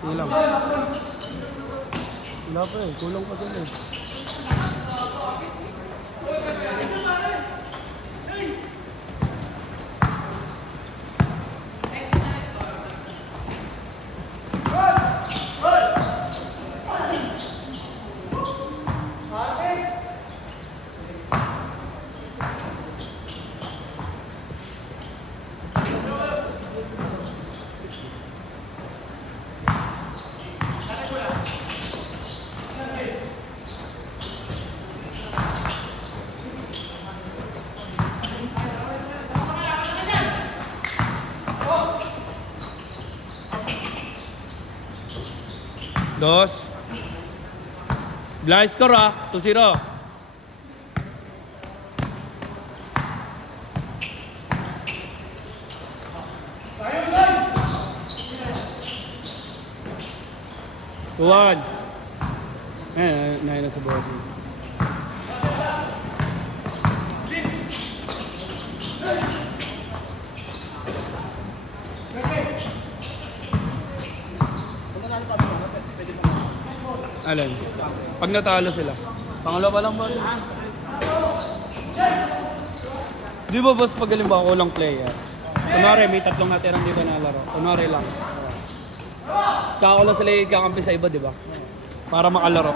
Sige lang. Wala pa eh. Kulang pa dun eh. Dos. Blind score ah. 2-0. Tuwan. Nahin na sa board. Alin? Pag natalo sila. Pangalawa pa lang ba? Di ba boss pag halimbawa ko lang player? Kunwari may tatlong natirang di ba nalaro? Kunwari lang. Tsaka ko lang sila ikakampi sa iba di ba? Para makalaro.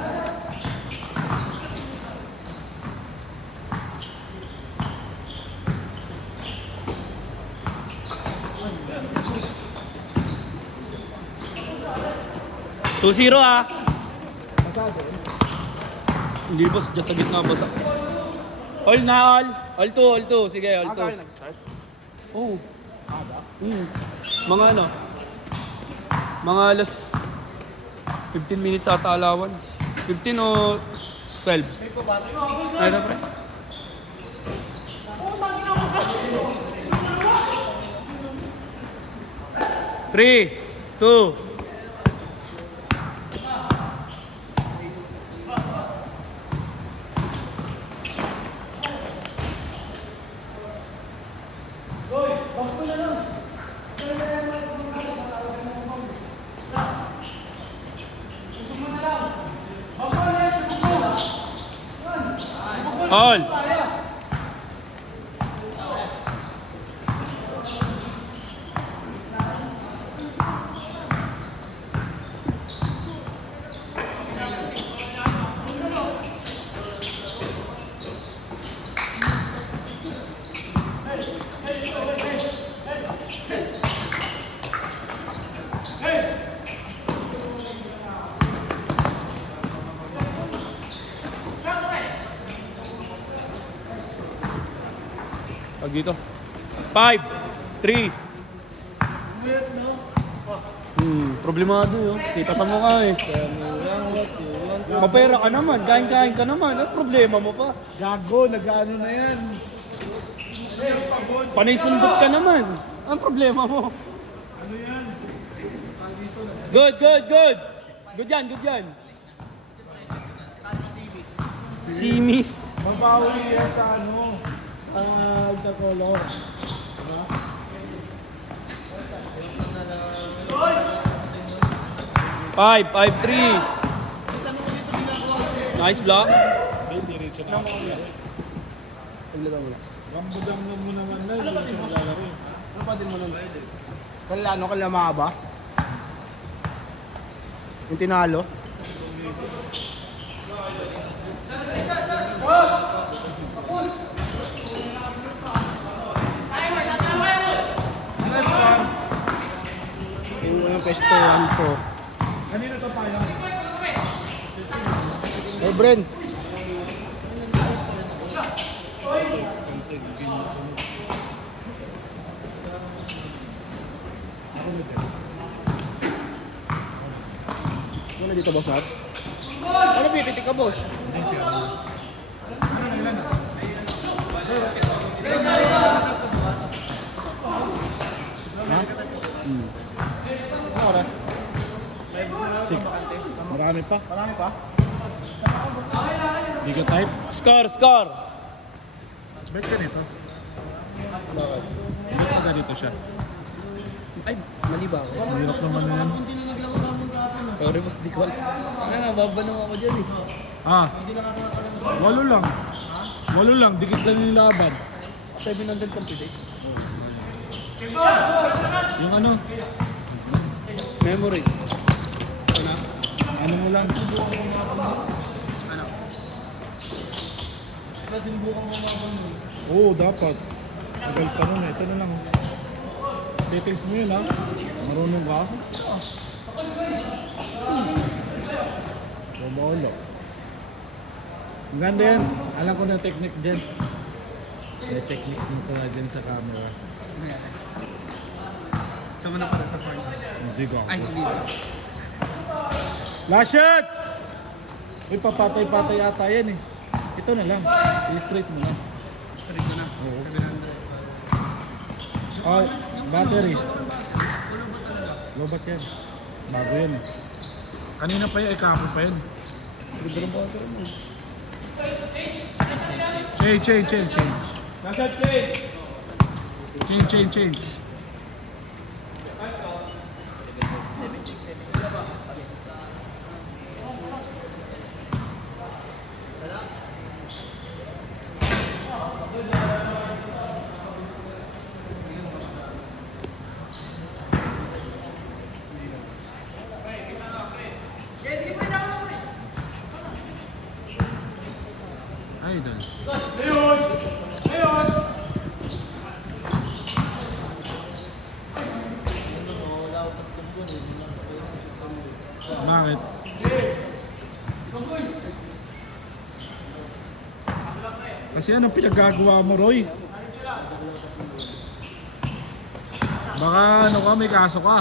Two-zero ah! Hindi boss, just sa gitna boss. All na all. All two. Sige, all two. Nag-start? Oo. Mga ano? Mga alas 15 minutes ata allowance. 15 o 12? Ay na pre. Three, two. All. Pag dito. 5, 3. Problemado yun. Kita sa mukha eh. Mapera ka naman, kain-kain ka naman. Ano problema mo pa? Gago, nag-ano na yan. Panay sundot ka naman. Ang problema mo? Ano yan? Good. Good yan. Simis. Mabawi yan sa ano? Sa Altacolor. Diba? 5, 5-3. Nice block. Diretso na ako. Rambudam mo naman na, hindi siya maglalaro. Ano pa din mo nun? Kala mahaba? Yung tinalo? Yung pestuhan ko. Kanino to tayo? Hey Bren. Ano dito boss Nat? Ano pipitik ka boss? Ano oras? 6. Marami pa. Marami pa? Di ka type? Score! Bet ka nito. Bakit? Bet ka ganito siya. Ay, mali ba ako? Mahirap naman na yan. Sorry boss, di ko alam. Ano nga, babanong ako dyan eh. Ah. 8 lang. 8 lang, dikit lang yung laban. 700 complete. Yung ano, Memory. Ano? ano mo lang. Ano? Oo, dapat. Tagal pa nun eh. Ito na lang. Settings mo yun ha. Marunong ka. Bumolo. Ang ganda yan. Alam ko na technique dyan. May technique mo pala dyan sa camera. Sama na pala sa point. Hindi ko Ay, ako. hindi. Last shot! Uy, papatay-patay ata yan eh. Ito na lang. I-straight mo na. Sorry ko na. Oo. 700. Oh, battery. Lobat yan. Bago yan eh. Kanina pa yan, ikapo pa yan. Sobrang water mo. Change. Nasa change! Change. Ay, doon. Bakit? Kasi anong pinagagawa mo, Roy? Baka ano ka, may kaso ka.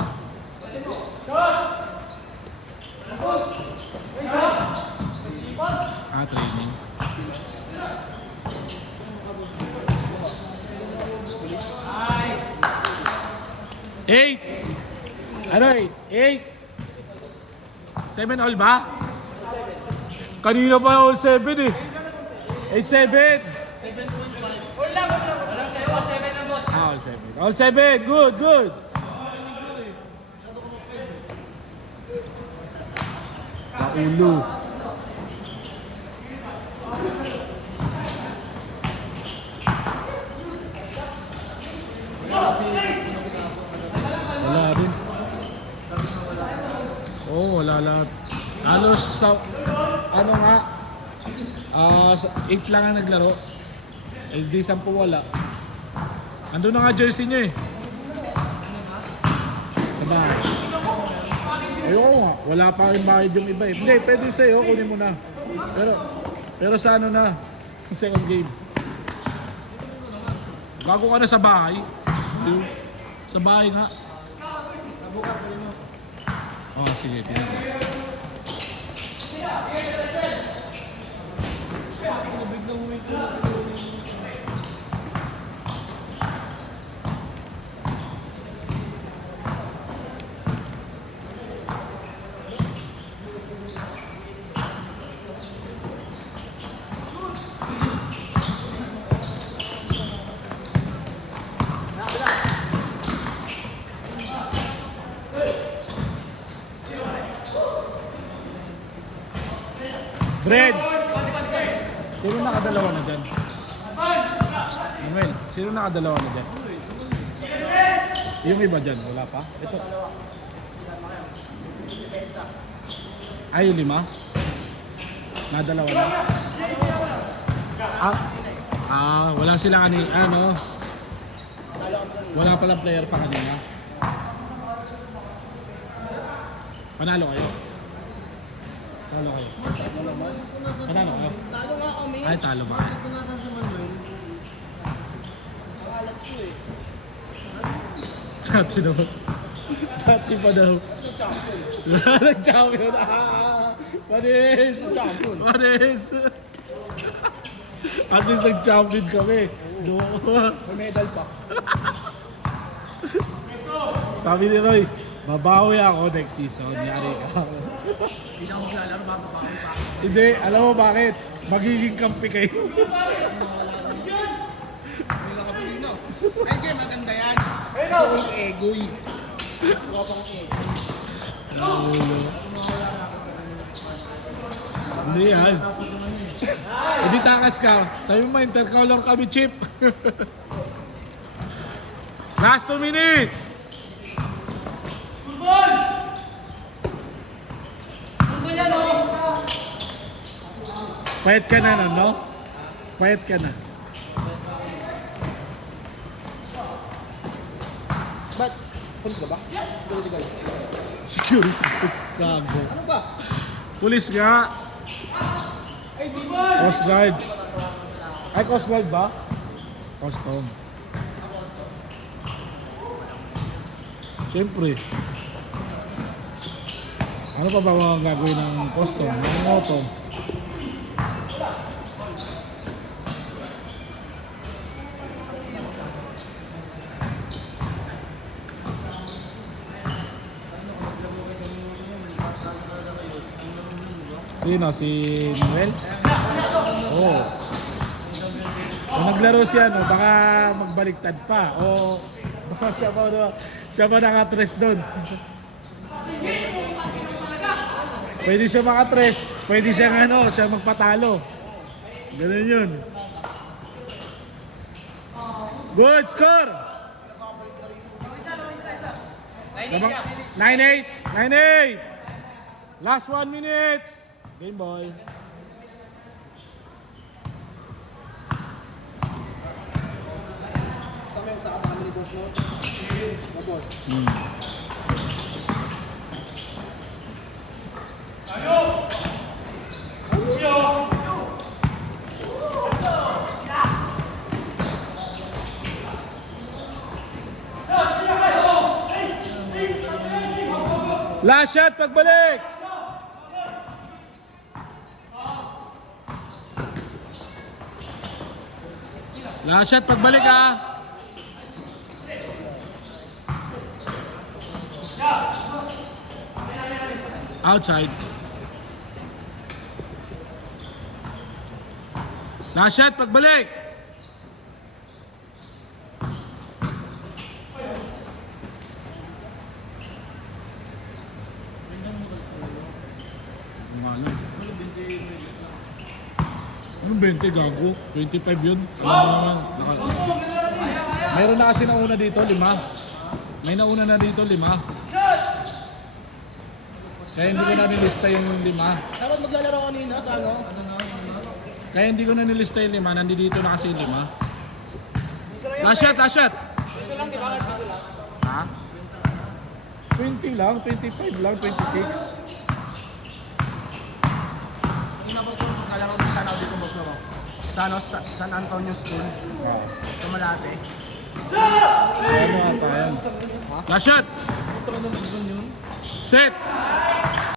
Training. Eight! Ano eh? 8? 7 all ba? Kanina pa all 7 eh. 8-7. All 7. All 7. Good. Paulo. Wala rin. Oo, wala lahat. Halos sa, ano nga, 8 lang ang naglaro. Eh di 10 wala. Andun na nga jersey niya eh. Sabay. Ayoko nga, wala pa rin bayad yung iba eh. Hindi, pwede sa'yo, kunin mo na. Pero sa ano na, second game. Bago ka na sa bahay. Sa bahay nga. Oh, sige, tinan ko. Bread! Sino nakadalawa na dyan? Manuel, sino nakadalawa na dyan? Yung iba dyan, wala pa? Ito. Ay, 5? Nadalawa na? Wala sila kanina, ano? Wala palang player pa kanina. Panalo kayo? Talo kayo. Panalo kayo? Talo nga kami. Ay, talo ba kayo? Pangalat ko eh. Dati naman. Dati pa daw. Nag-champion. Panis! Panis! At least nag-champion kami. May medal pa. Sabi ni Roy, babawi ako next season. Yari ka. Hindi na ako maglalaro, bababawi pa. Hindi, alam mo bakit? Magiging kampi kayo. Hindi ka kapilino. Ay, game, maganda yan. Ito yung egoy. Huwag pang egoy. Hindi yan. Hindi takas ka. Sabi mo, intercolor kami, Chip. Last 2 minutes. Payat ka na, no? Payat ka na. Ba't? Pulis ka ba? Security guard. Security. Gago. Ano ba? Pulis nga. Coast Guard. Ay, Coast Guard ba? Custom. Siyempre. Ano pa ba mga gagawin ng custom? Ng auto? Sino? Si Noel? Oo. Oh. Kung naglaro siya, no, baka magbaliktad pa. O baka siya pa nakatres doon. Pwede siya makatres. Pwede siya siya magpatalo. Ganun yun. Good score! 9-8. 9-8. Last 1 minute. Game ball. Kasama yung sa kami ni boss mo? Na boss. Last shot, pagbalik! Last shot, pagbalik Outside. Last shot, pagbalik! Ano 20 gago? 25 yun? Mayroon na kasi nauna dito, 5. May nauna na dito, 5. Kaya hindi ko na nilista yung 5. Dapat maglalaro kanina sa ano? Kaya hindi ko na nilista yung 5. Nandito na kasi yung 5. Last shot, last shot! Piso lang, di ba? Piso lang. Ha? 20 lang, 25 lang, 26. Kanina boss ko, maglalaro din sana ako dito boss mo. Sa ano, San Antonio School. Sa Malate. Ano ata yan? Last shot! Set!